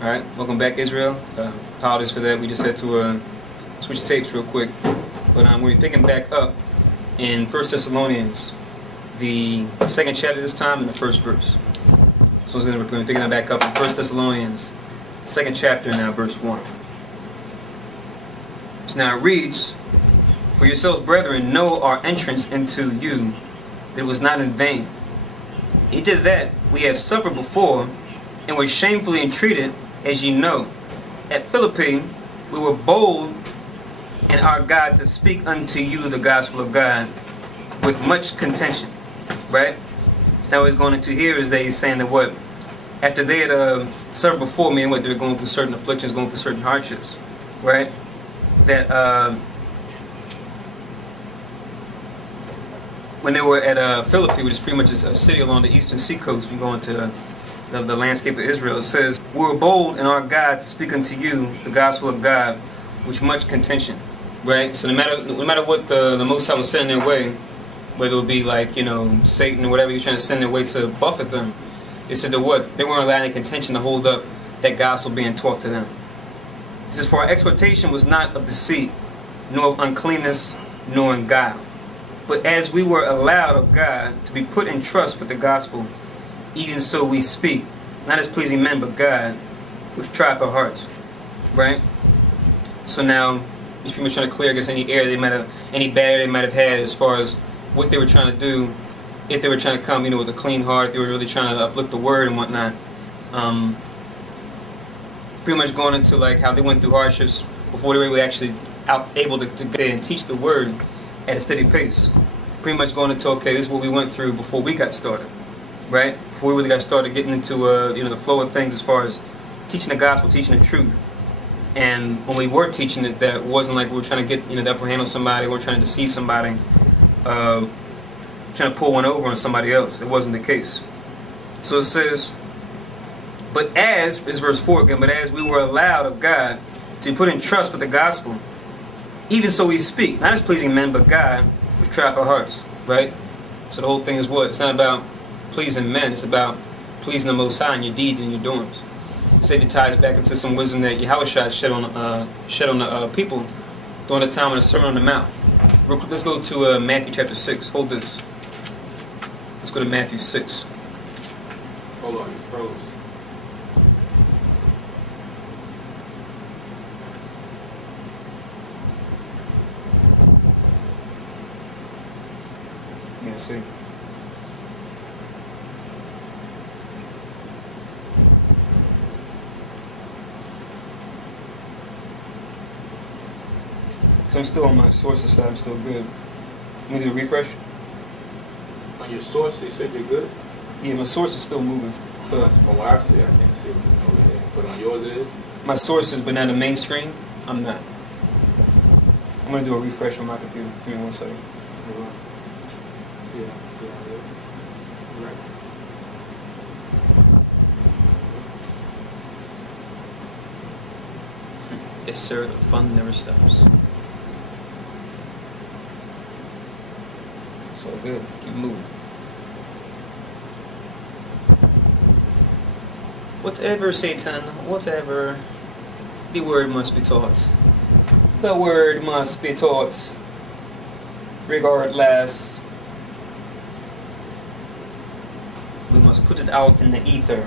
Alright, welcome back, Israel. Apologies for that. We just had to switch tapes real quick. But we're picking back up in 1 Thessalonians, the second chapter this time, and the first verse. So we're picking it back up in 1 Thessalonians, second chapter, now verse 1. So now it reads, "For yourselves, brethren, know our entrance into you, that it was not in vain. He did that we have suffered before, and were shamefully entreated, as ye know. At Philippi we were bold in our God to speak unto you the gospel of God with much contention." Right? So now what he's going into here is that he's saying that what? After they had suffered before, meaning what, they were going through certain afflictions, going through certain hardships. Right? That when they were at Philippi, which is pretty much a city along the eastern seacoast, we go into the landscape of Israel. It says, "We were bold in our God to speak unto you the gospel of God with much contention." Right? So no matter what the Most High was sending their way, whether it would be like, Satan or whatever he's trying to send their way to buffet them, they said that what? They weren't allowing any contention to hold up that gospel being taught to them. It says, "For our exhortation was not of deceit, nor of uncleanness, nor in guile. But as we were allowed of God to be put in trust with the gospel, even so we speak, not as pleasing men, but God, which trieth our hearts." Right? So now, he's pretty much trying to clear, I guess, any error any bad error they might have had as far as what they were trying to do, if they were trying to come, with a clean heart, if they were really trying to uplift the word and whatnot. Pretty much going into like how they went through hardships before they were really actually able to get and teach the word at a steady pace. Pretty much going into, okay, this is what we went through before we got started. Right? Before we really got started getting into the flow of things as far as teaching the gospel, teaching the truth. And when we were teaching it, that wasn't like we were trying to get the upper hand on somebody, we were trying to deceive somebody, trying to pull one over on somebody else. It wasn't the case. So it says, "But as," is verse 4 again, "but as we were allowed of God to be put in trust with the gospel, even so we speak, not as pleasing men, but God, which trieth our hearts." Right? So the whole thing is what? It's not about pleasing men, it's about pleasing the Most High in your deeds and your doings. So it ties back into some wisdom that Yasharahla shed on the people during the time of the Sermon on the Mount. Real quick, let's go to Matthew chapter 6. Hold this. Let's go to Matthew 6. Hold on, you froze. Yeah, see. So I'm still on my sources side, I'm still good. Let me do a refresh. On your source, you said you're good? Yeah, my source is still moving. But from what I see, I can't see it. Okay. But on yours it is? My source is, but now the main screen, I'm not. I'm going to do a refresh on my computer. Give me 1 second. Yeah. Right. Yes, sir, the fun never stops. So good. Keep moving. Whatever, Satan, whatever, the word must be taught. The word must be taught. Regardless, we must put it out in the ether.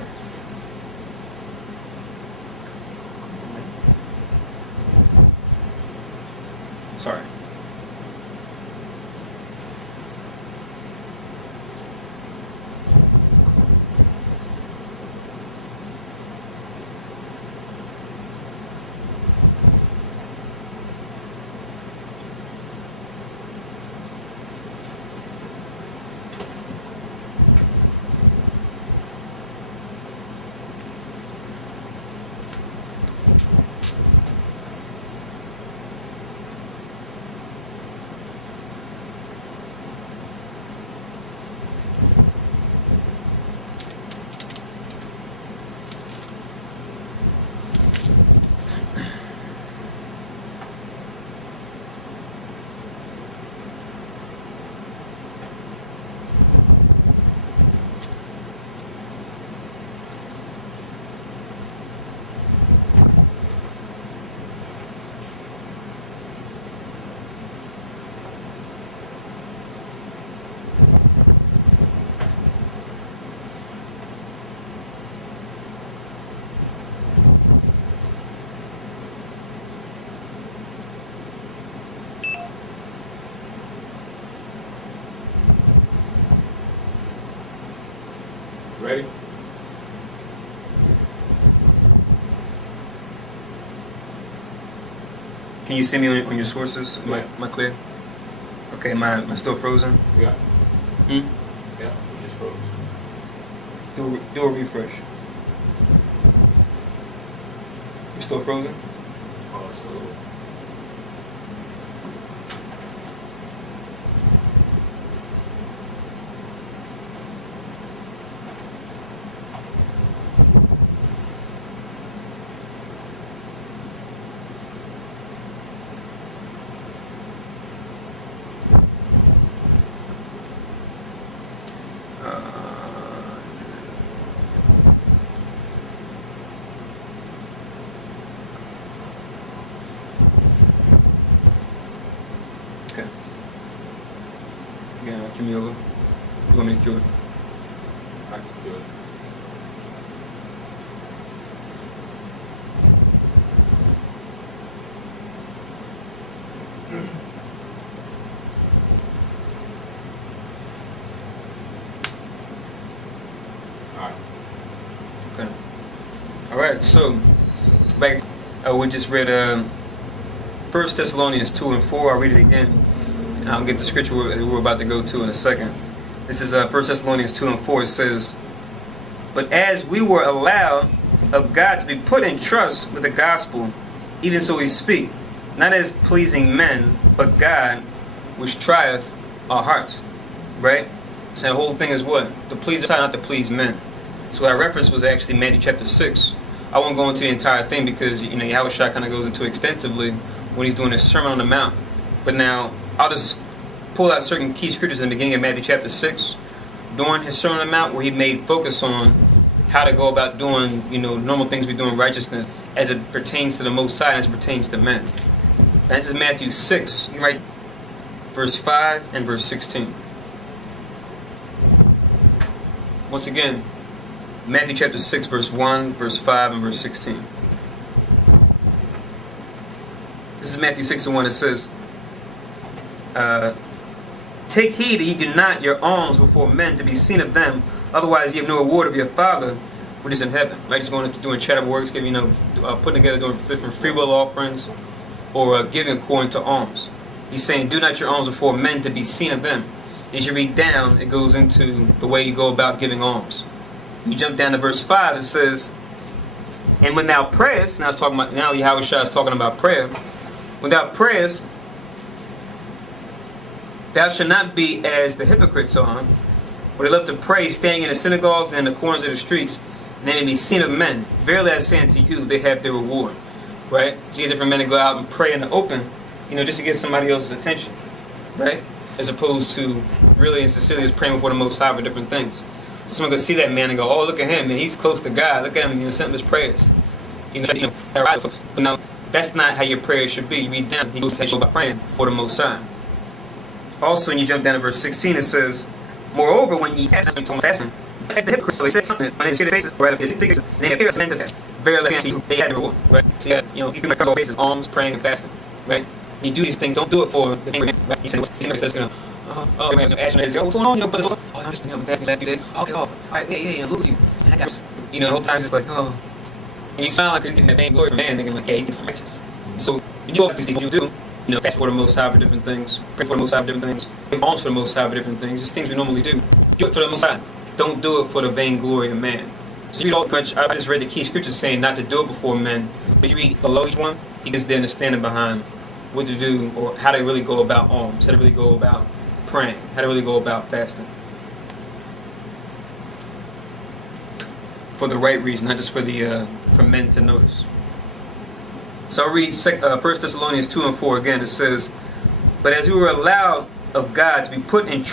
Sorry. Can you see me on your sources? Am I clear? Okay, am I still frozen? Yeah. Hmm? Yeah, you just froze. Do a refresh. You're still frozen? Oh, so. Okay. Yeah, cue me over. You want me to cue it? I can do it. Alright. Okay. Alright, so back we just read 1 Thessalonians 2 and 4. I'll read it again. And I'll get the scripture we're about to go to in a second. This is 1 Thessalonians 2 and 4. It says, "But as we were allowed of God to be put in trust with the gospel, even so we speak, not as pleasing men, but God, which trieth our hearts." Right? So the whole thing is what? To please God, not to please men. So our reference was actually Matthew chapter 6. I won't go into the entire thing because, Yahushua kind of goes into it extensively when he's doing his Sermon on the Mount. But now, I'll just pull out certain key scriptures in the beginning of Matthew chapter 6, during his Sermon on the Mount, where he made focus on how to go about doing, normal things we do in righteousness as it pertains to the Most High and as it pertains to men. Now, this is Matthew 6, you write verse 5 and verse 16. Once again, Matthew chapter 6, verse 1, verse 5, and verse 16. This is Matthew 6 and 1. It says, "Take heed that ye do not your alms before men to be seen of them, otherwise ye have no reward of your Father which is in heaven." Right? Just going into doing charitable works, giving, putting together doing different free will offerings, or giving according to alms. He's saying, do not your alms before men to be seen of them. As you read down, it goes into the way you go about giving alms. You jump down to verse 5, it says, "And when thou prayest," now Yahushua is talking about prayer. "When thou prayest, thou shalt not be as the hypocrites are, for they love to pray standing in the synagogues and in the corners of the streets, and they may be seen of men. Verily I say unto you, they have their reward." Right? So you get different men to go out and pray in the open, just to get somebody else's attention. Right? As opposed to really and sincerely just praying before the Most High for different things. So someone could see that man and go, "Oh, look at him, man, he's close to God. Look at him, send him his prayers." But no, that's not how your prayers should be. You read down, he goes to you about praying for the Most High. Also, when you jump down to verse 16, it says, "Moreover, when ye fast," fasting, as the hypocrites, so he said, "When they see their faces, or rather his figures, they appear to men to fast. Verily unto you, they have their reward." Right? So you can cover all bases: alms, praying, and fasting. Right? You do these things, don't do it for the thing. Right? He said, "What's going on? But I'm just fasting the last few days. Okay, all right, yeah, look at you. The whole time it's just like, oh." And you sound like he's getting that vain glory from man, thinking like, "Yeah, he gets righteous." So you do all these things you do. Fast for the Most High for different things, pray for the Most High for different things, give alms for the Most High for different things. Just things we normally do. Do it for the Most High. Don't do it for the vain glory of man. So you read I just read the key scriptures saying not to do it before men. But you read below each one, he gives the understanding behind what to do or how to really go about alms, how to really go about praying, how to really go about fasting. For the right reason, not just for men to notice. So I'll read 1 Thessalonians 2 and 4 again. It says, "But as we were allowed of God to be put in